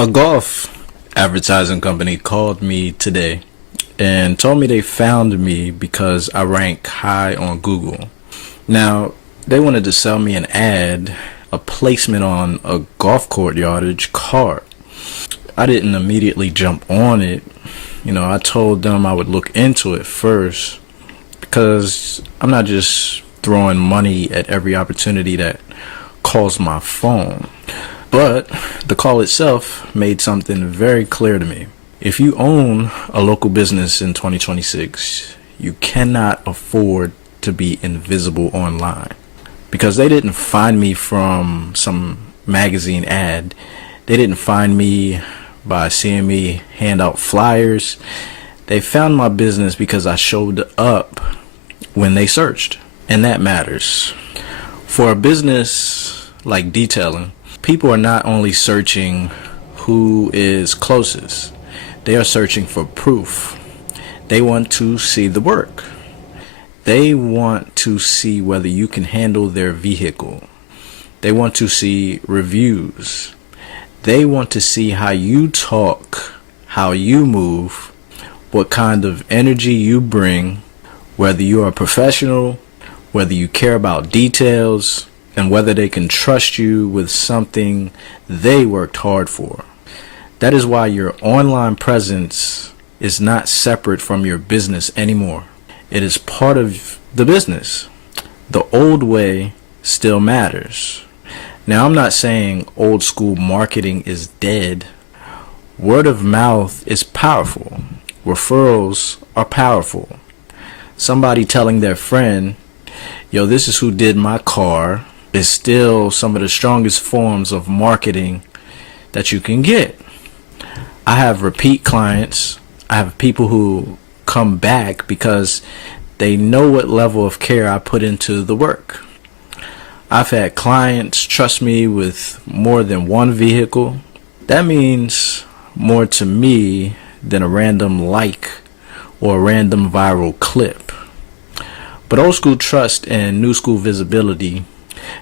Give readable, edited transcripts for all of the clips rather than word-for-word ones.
A golf advertising company called me today and told me they found me because I rank high on Google. Now, they wanted to sell me an ad, a placement on a golf court yardage cart. I didn't immediately jump on it. I told them I would look into it first because I'm not just throwing money at every opportunity that calls my phone. But the call itself made something very clear to me. If you own a local business in 2026, you cannot afford to be invisible online. Because they didn't find me from some magazine ad. They didn't find me by seeing me hand out flyers. They found my business because I showed up when they searched. And that matters. For a business like detailing, people are not only searching who is closest, they are searching for proof. They want to see the work. They want to see whether you can handle their vehicle. They want to see reviews. They want to see how you talk, how you move, what kind of energy you bring, whether you are a professional, whether you care about details, and whether they can trust you with something they worked hard for. That is why your online presence is not separate from your business anymore. It is part of the business. The old way still matters. Now, I'm not saying old school marketing is dead. Word of mouth is powerful. Referrals are powerful. Somebody telling their friend, yo, this is who did my car, is still some of the strongest forms of marketing that you can get. I have repeat clients. I have people who come back because they know what level of care I put into the work. I've had clients trust me with more than one vehicle. That means more to me than a random like or a random viral clip. But old school trust and new school visibility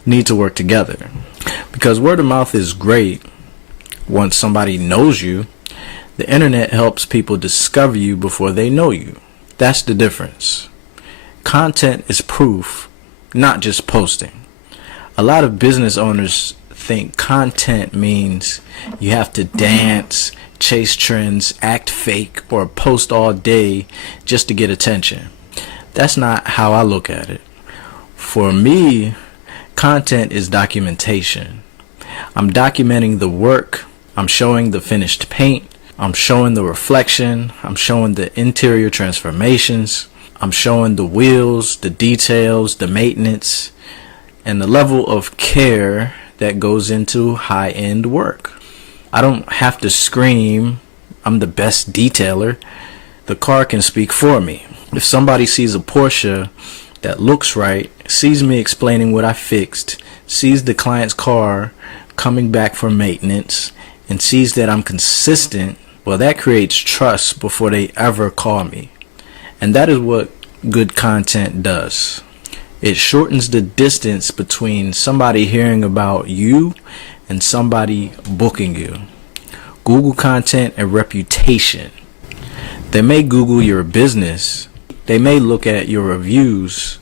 need to work together, because word of mouth is great. Once somebody knows you, the internet helps people discover you before they know you. That's the difference. Content is proof, not just posting. A lot of business owners think content means you have to dance, chase trends, act fake, or post all day just to get attention. That's not how I look at it. For me, content is documentation. I'm documenting the work. I'm showing the finished paint. I'm showing the reflection. I'm showing the interior transformations. I'm showing the wheels, the details, the maintenance, and the level of care that goes into high-end work. I don't have to scream, I'm the best detailer. The car can speak for me. If somebody sees a Porsche that looks right, sees me explaining what I fixed, sees the client's car coming back for maintenance, and sees that I'm consistent, well, that creates trust before they ever call me. And that is what good content does. It shortens the distance between somebody hearing about you and somebody booking you. Google content and reputation. They may Google your business. They may look at your reviews.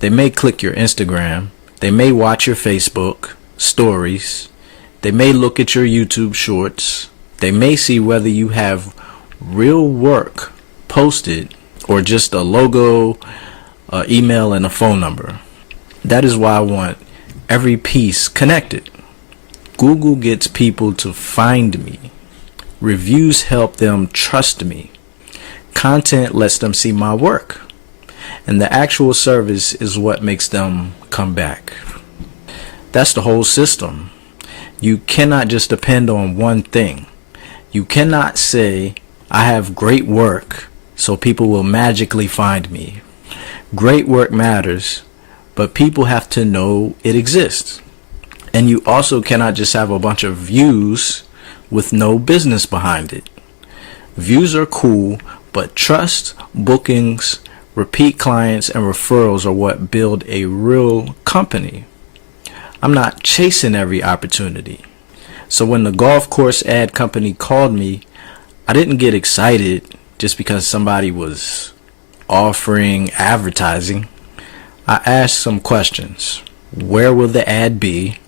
They may click your Instagram. They may watch your Facebook stories. They may look at your YouTube shorts. They may see whether you have real work posted or just a logo, email, and a phone number. That is why I want every piece connected. Google gets people to find me. Reviews help them trust me. Content lets them see my work. And the actual service is what makes them come back. That's the whole system. You cannot just depend on one thing. You cannot say, I have great work, so people will magically find me. Great work matters, but people have to know it exists. And you also cannot just have a bunch of views with no business behind it. Views are cool, but trust, bookings, repeat clients, and referrals are what build a real company. I'm not chasing every opportunity. So when the golf course ad company called me, I didn't get excited just because somebody was offering advertising. I asked some questions. Where will the ad be?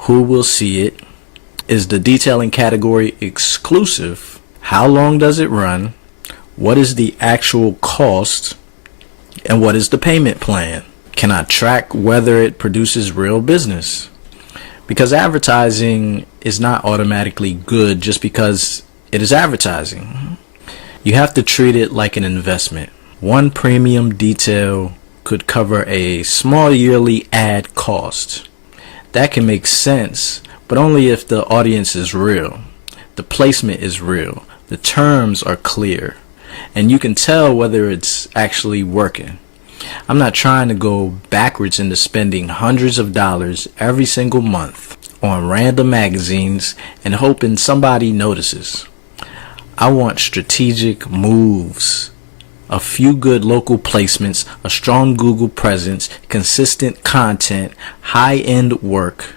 Who will see it? Is the detailing category exclusive? How long does it run? What is the actual cost? And what is the payment plan? Can I track whether it produces real business? Because advertising is not automatically good just because it is advertising. You have to treat it like an investment. One premium detail could cover a small yearly ad cost. That can make sense, but only if the audience is real, the placement is real, the terms are clear, and you can tell whether it's actually working. I'm not trying to go backwards into spending hundreds of dollars every single month on random magazines and hoping somebody notices. I want strategic moves, a few good local placements, a strong Google presence, consistent content, high-end work,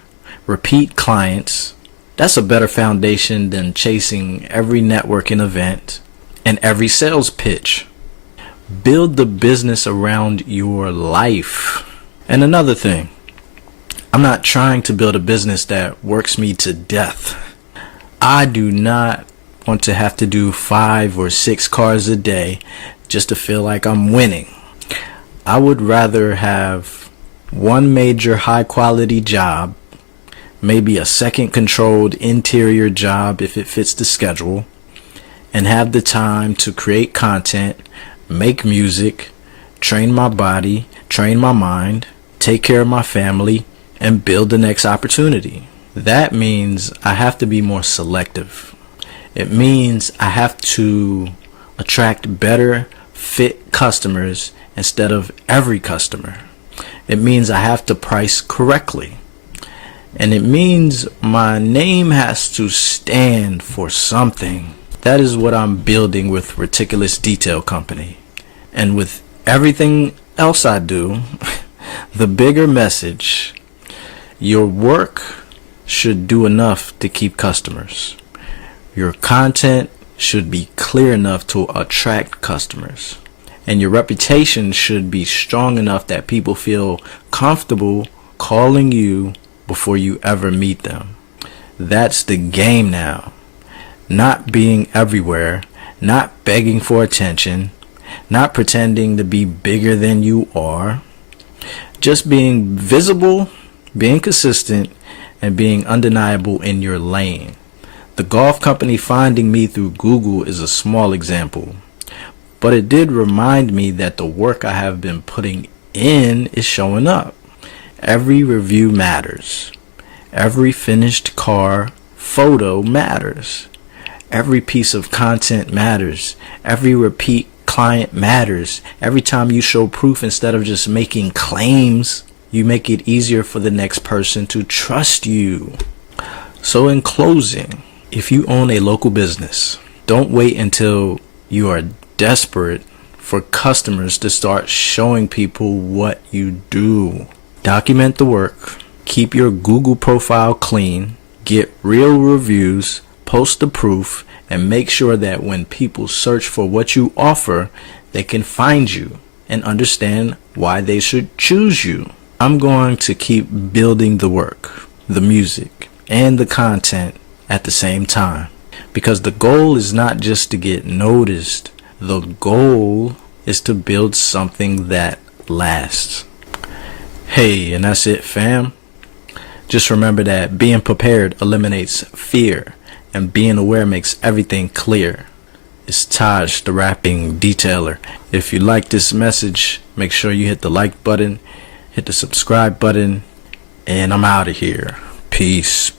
repeat clients. That's a better foundation than chasing every networking event and every sales pitch. Build the business around your life. And another thing, I'm not trying to build a business that works me to death. I do not want to have to do 5 or 6 cars a day just to feel like I'm winning. I would rather have one major high quality job, maybe a second controlled interior job if it fits the schedule, and have the time to create content, make music, train my body, train my mind, take care of my family, and build the next opportunity. That means I have to be more selective. It means I have to attract better fit customers instead of every customer. It means I have to price correctly. And it means my name has to stand for something. That is what I'm building with Riticulous Detail Company. And with everything else I do, the bigger message: your work should do enough to keep customers. Your content should be clear enough to attract customers. And your reputation should be strong enough that people feel comfortable calling you before you ever meet them. That's the game now. Not being everywhere, not begging for attention, not pretending to be bigger than you are. Just being visible, being consistent, and being undeniable in your lane. The golf company finding me through Google is a small example, but it did remind me that the work I have been putting in is showing up. Every review matters. Every finished car photo matters. Every piece of content matters. Every repeat client matters. Every time you show proof instead of just making claims, you make it easier for the next person to trust you. So in closing, if you own a local business, don't wait until you are desperate for customers to start showing people what you do. Document the work, keep your Google profile clean, get real reviews, post the proof, and make sure that when people search for what you offer, they can find you and understand why they should choose you. I'm going to keep building the work, the music, and the content at the same time, because the goal is not just to get noticed. The goal is to build something that lasts. Hey, and that's it, fam. Just remember that being prepared eliminates fear, and being aware makes everything clear. It's Taj, the rapping detailer. If you like this message, make sure you hit the like button, hit the subscribe button, and I'm out of here. Peace.